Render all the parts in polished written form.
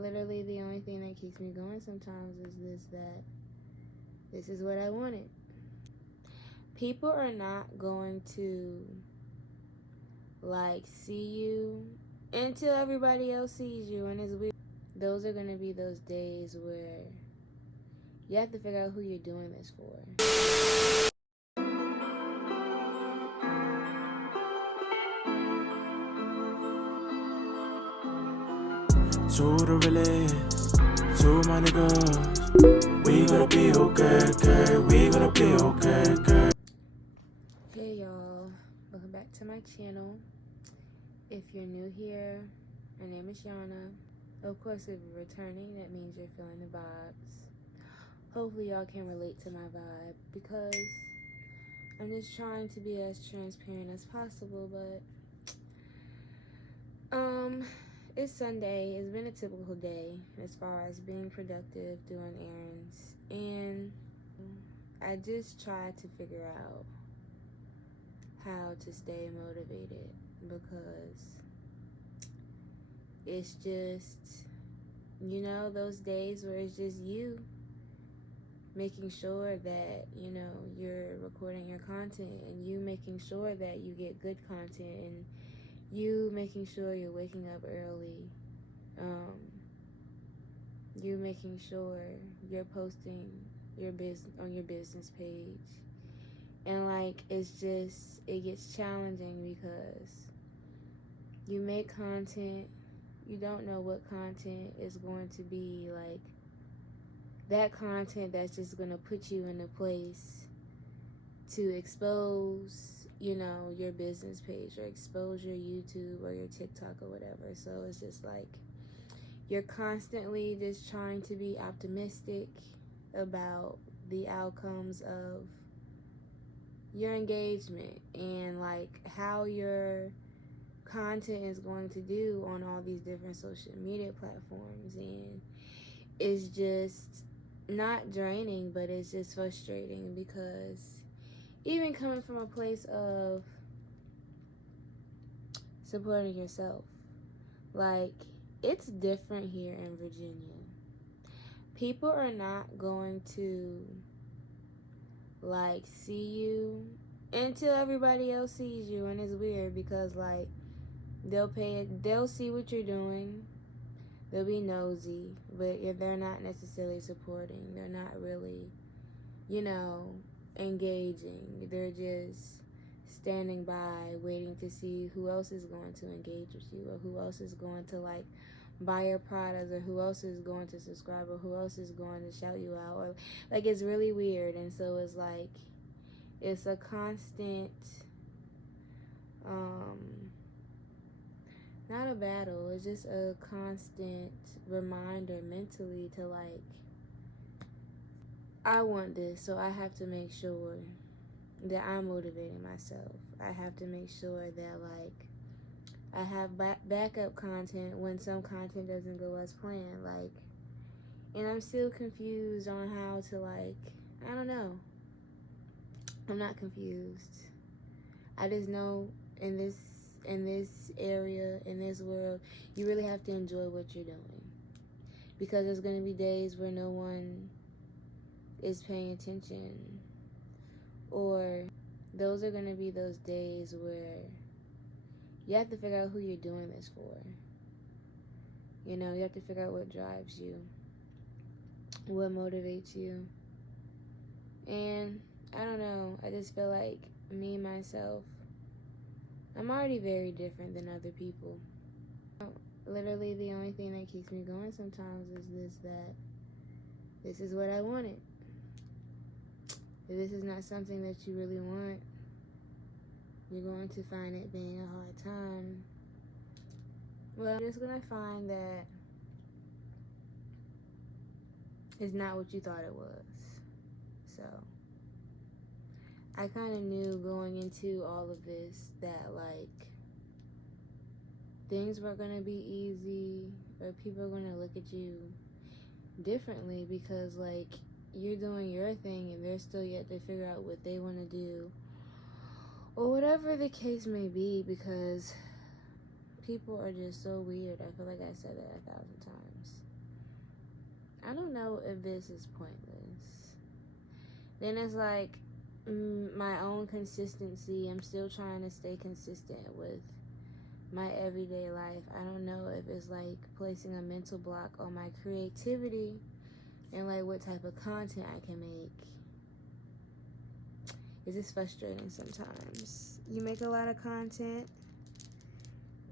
literally the only thing that keeps me going sometimes is that this is what I wanted. People are not going to like see you until everybody else sees you, and it's weird. Those are going to be those days where you have to figure out who you're doing this for. To the realest, to my niggas, we gonna be okay, okay, we gonna be okay, okay. Hey y'all, welcome back to my channel. If you're new here, my name is Yana. Of course, if you're returning, that means you're feeling the vibes. Hopefully y'all can relate to my vibe, because I'm just trying to be as transparent as possible. But it's Sunday. It's been a typical day as far as being productive, doing errands, and I just try to figure out how to stay motivated, because it's just, those days where it's just you making sure that, you're recording your content, and you making sure that you get good content, and you making sure you're waking up early, you making sure you're posting your business on your business page. And like, it gets challenging because you make content, you don't know what content is going to be like that content that's just going to put you in a place to expose, your business page, or expose your YouTube or your TikTok or whatever. So it's just like you're constantly just trying to be optimistic about the outcomes of your engagement and like how your content is going to do on all these different social media platforms. And it's just not draining, but it's just frustrating, because even coming from a place of supporting yourself, like, it's different here in Virginia. People are not going to like see you until everybody else sees you, and it's weird because like they'll see what you're doing, they'll be nosy, but they're not necessarily supporting, they're not really engaging, they're just standing by waiting to see who else is going to engage with you, or who else is going to like buy your products, or who else is going to subscribe, or who else is going to shout you out, or like, it's really weird. And so it's like it's a constant not a battle, it's just a constant reminder mentally to like, I want this, so I have to make sure that I'm motivating myself. I have to make sure that like I have backup content when some content doesn't go as planned. Like, and I'm still confused on how to like, I don't know. I'm not confused. I just know in this area, in this world, you really have to enjoy what you're doing, because there's going to be days where no one is paying attention, or those are going to be those days where you have to figure out who you're doing this for. You have to figure out what drives you, what motivates you. And I don't know, I just feel like me, myself, I'm already very different than other people. Literally the only thing that keeps me going sometimes is that this is what I wanted. If this is not something that you really want, you're going to find it being a hard time. Well, you're just going to find that it's not what you thought it was. So I kind of knew going into all of this that like things weren't going to be easy, or people are going to look at you differently, because like you're doing your thing and they're still yet to figure out what they want to do, or whatever the case may be, because people are just so weird. I feel like I said that 1,000 times. I don't know if this is pointless. Then it's like my own consistency. I'm still trying to stay consistent with my everyday life. I don't know if it's like placing a mental block on my creativity and like what type of content I can make. It's just frustrating sometimes. You make a lot of content,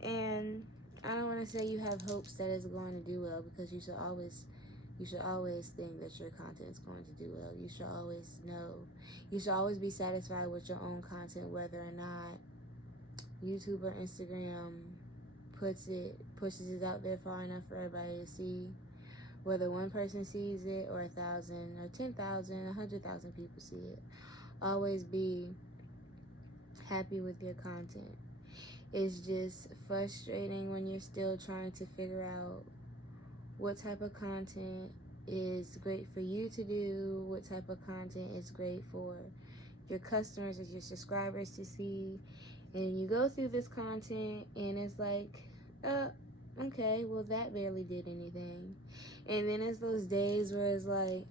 and I don't want to say you have hopes that it's going to do well, because you should always think that your content is going to do well. You should always know. You should always be satisfied with your own content, whether or not YouTube or Instagram pushes it out there far enough for everybody to see. Whether one person sees it, or 1,000 or 10,000, 100,000 people see it. Always be happy with your content. It's just frustrating when you're still trying to figure out what type of content is great for you to do, what type of content is great for your customers or your subscribers to see. And you go through this content and it's like, okay, well that barely did anything. And then it's those days where it's like,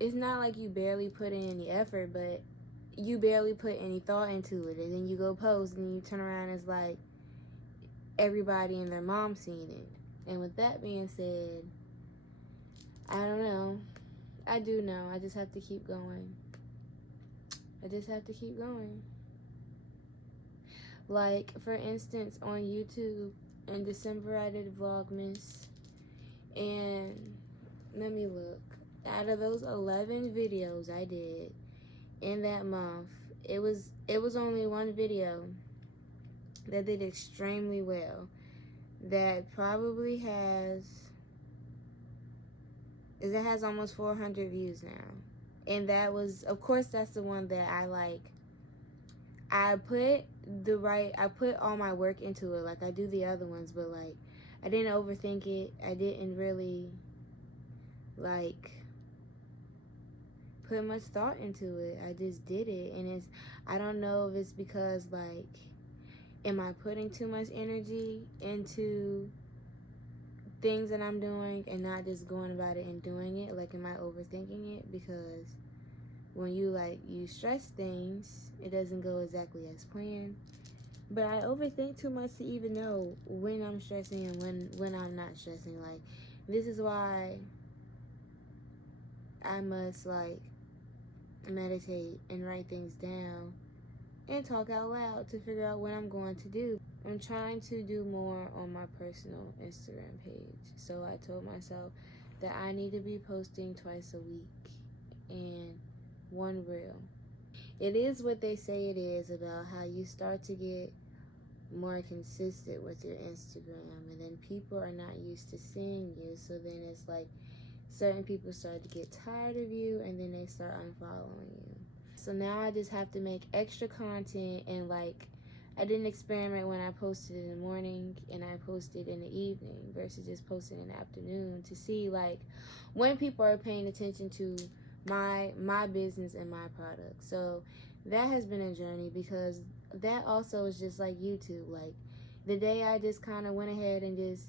it's not like you barely put in any effort, but you barely put any thought into it. And then you go post and you turn around and it's like everybody and their mom seen it. And with that being said, I don't know. I do know. I just have to keep going. Like, for instance, on YouTube, in December I did Vlogmas. And let me look. Out of those 11 videos I did in that month, it was only one video that did extremely well. That probably has almost 400 views now. And that was, of course, that's the one that I like. I put all my work into it. Like, I do the other ones, but like, I didn't overthink it. I didn't really like put much thought into it. I just did it. And I don't know if it's because, like, am I putting too much energy into things that I'm doing and not just going about it and doing it? Like, am I overthinking it? Because when you stress things, it doesn't go exactly as planned. But I overthink too much to even know when I'm stressing and when I'm not stressing. Like, this is why I must, like, meditate and write things down and talk out loud to figure out what I'm going to do. I'm trying to do more on my personal Instagram page. So I told myself that I need to be posting twice a week and one reel. It is what they say it is about how you start to get more consistent with your Instagram, and then people are not used to seeing you. So then it's like certain people start to get tired of you, and then they start unfollowing you. So now I just have to make extra content, and like, I didn't experiment when I posted in the morning and I posted in the evening versus just posting in the afternoon, to see like when people are paying attention to my business and my product. So that has been a journey, because that also is just like YouTube. Like, the day I just kind of went ahead and just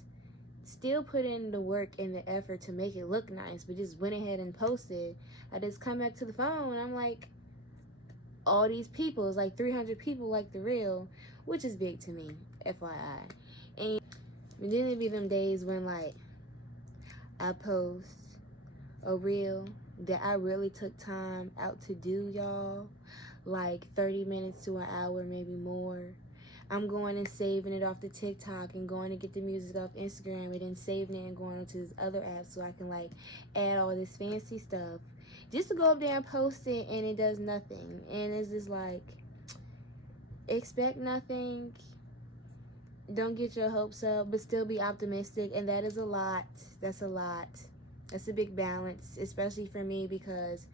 still put in the work and the effort to make it look nice, but just went ahead and posted, I just come back to the phone and I'm like, all these people, it's like 300 people like the reel, which is big to me, FYI. And then it be them days when like I post a reel that I really took time out to do, y'all, like 30 minutes to an hour, maybe more. I'm going and saving it off the TikTok and going to get the music off Instagram and then saving it and going into this other app so I can like add all this fancy stuff just to go up there and post it, and it does nothing. And it's just like, expect nothing, don't get your hopes up, but still be optimistic. And that is a lot. That's a big balance, especially for me, because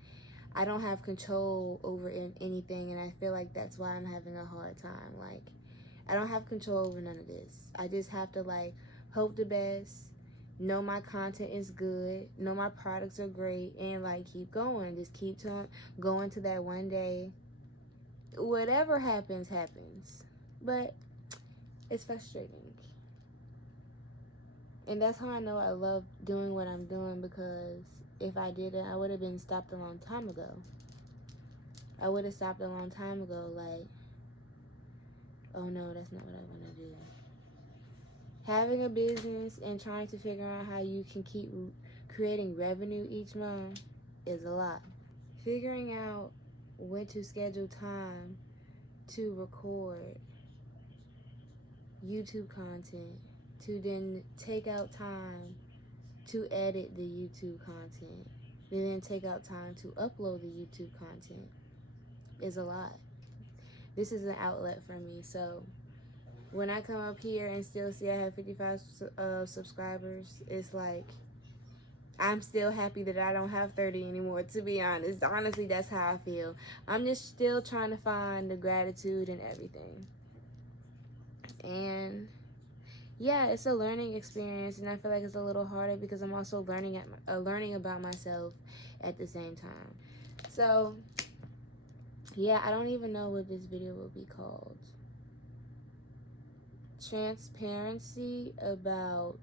I don't have control over anything, and I feel like that's why I'm having a hard time. Like, I don't have control over none of this. I just have to like hope the best, know my content is good, know my products are great, and like keep going. Just keep going to that one day. Whatever happens, happens. But it's frustrating. And that's how I know I love doing what I'm doing, because if I didn't, I would have been stopped a long time ago. I would have stopped a long time ago, like, oh no, that's not what I want to do. Having a business and trying to figure out how you can keep creating revenue each month is a lot. Figuring out when to schedule time to record YouTube content, to then take out time to edit the YouTube content, and then take out time to upload the YouTube content is a lot. This is an outlet for me, so when I come up here and still see I have 55 subscribers, it's like I'm still happy that I don't have 30 anymore, to be honest. Honestly, that's how I feel. I'm just still trying to find the gratitude in everything. And yeah, it's a learning experience, and I feel like it's a little harder because I'm also learning about myself at the same time. So yeah, I don't even know what this video will be called. Transparency about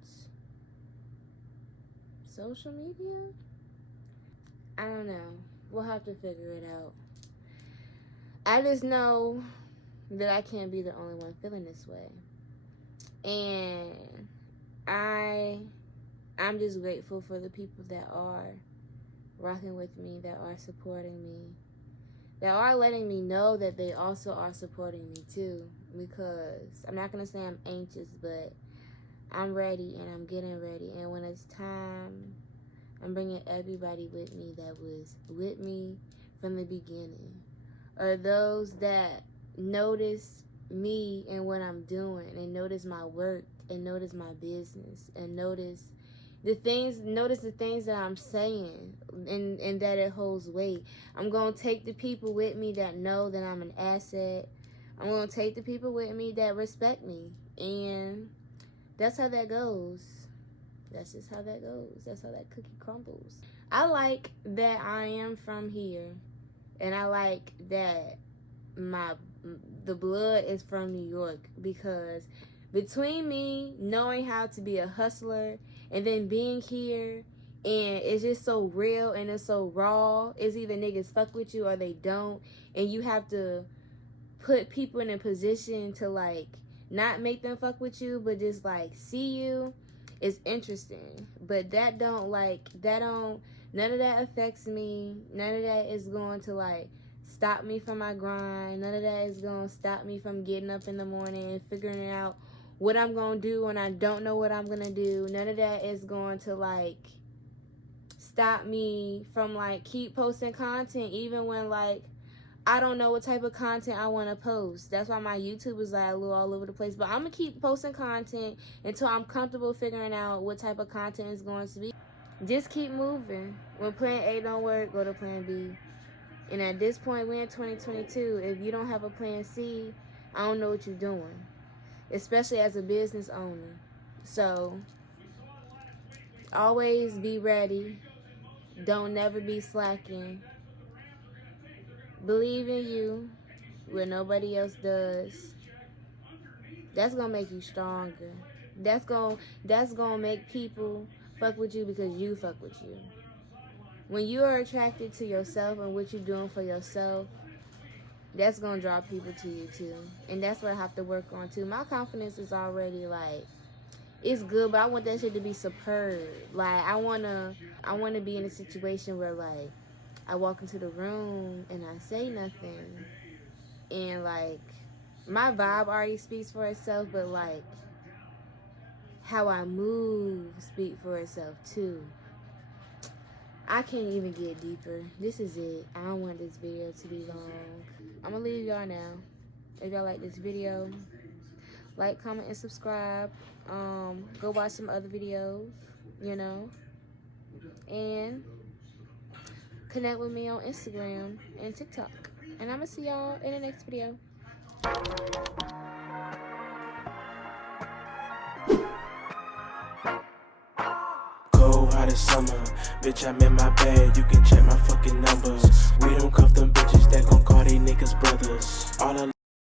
social media? I don't know. We'll have to figure it out. I just know that I can't be the only one feeling this way. And I'm just grateful for the people that are rocking with me, that are supporting me, that are letting me know that they also are supporting me too. Because I'm not going to say I'm anxious, but I'm ready and I'm getting ready. And when it's time, I'm bringing everybody with me that was with me from the beginning. Or those that notice me and what I'm doing, and notice my work, and notice my business, and notice the things that I'm saying, and that it holds weight. I'm going to take the people with me that know that I'm an asset. I'm going to take the people with me that respect me. And that's how that goes. That's just how that goes. That's how that cookie crumbles. I like that I am from here. And I like that the blood is from New York. Because between me knowing how to be a hustler and then being here, and it's just so real and it's so raw. It's either niggas fuck with you or they don't. And you have to put people in a position to, like, not make them fuck with you, but just, like, see you. It's interesting. But none of that affects me. None of that is going to, like, stop me from my grind. None of that is going to stop me from getting up in the morning and figuring out what I'm going to do when I don't know what I'm going to do. None of that is going to, like, stop me from, like, keep posting content even when, like, I don't know what type of content I want to post. That's why my YouTube is, like, a little all over the place. But I'm going to keep posting content until I'm comfortable figuring out what type of content is going to be. Just keep moving. When plan A don't work, go to plan B. And at this point, we're in 2022. If you don't have a plan C, I don't know what you're doing. Especially as a business owner. So, always be ready. Don't never be slacking. Believe in you where nobody else does. That's gonna make you stronger. That's gonna make people fuck with you because you fuck with you. When you are attracted to yourself and what you're doing for yourself, that's gonna draw people to you too. And that's what I have to work on too. My confidence is already, like, it's good, but I want that shit to be superb. Like, I wanna be in a situation where, like, I walk into the room and I say nothing, and, like, my vibe already speaks for itself, but, like, how I move speak for itself too. I can't even get deeper. This is it. I don't want this video to be long. I'm gonna leave y'all now. If y'all like this video, like, comment, and subscribe. Go watch some other videos, you know, and connect with me on Instagram and TikTok. And I'm gonna see y'all in the next video. Cold, hot as summer. Bitch, I'm in my bag. You can check my fucking numbers. We don't cuff them bitches that gon' call they niggas brothers. All I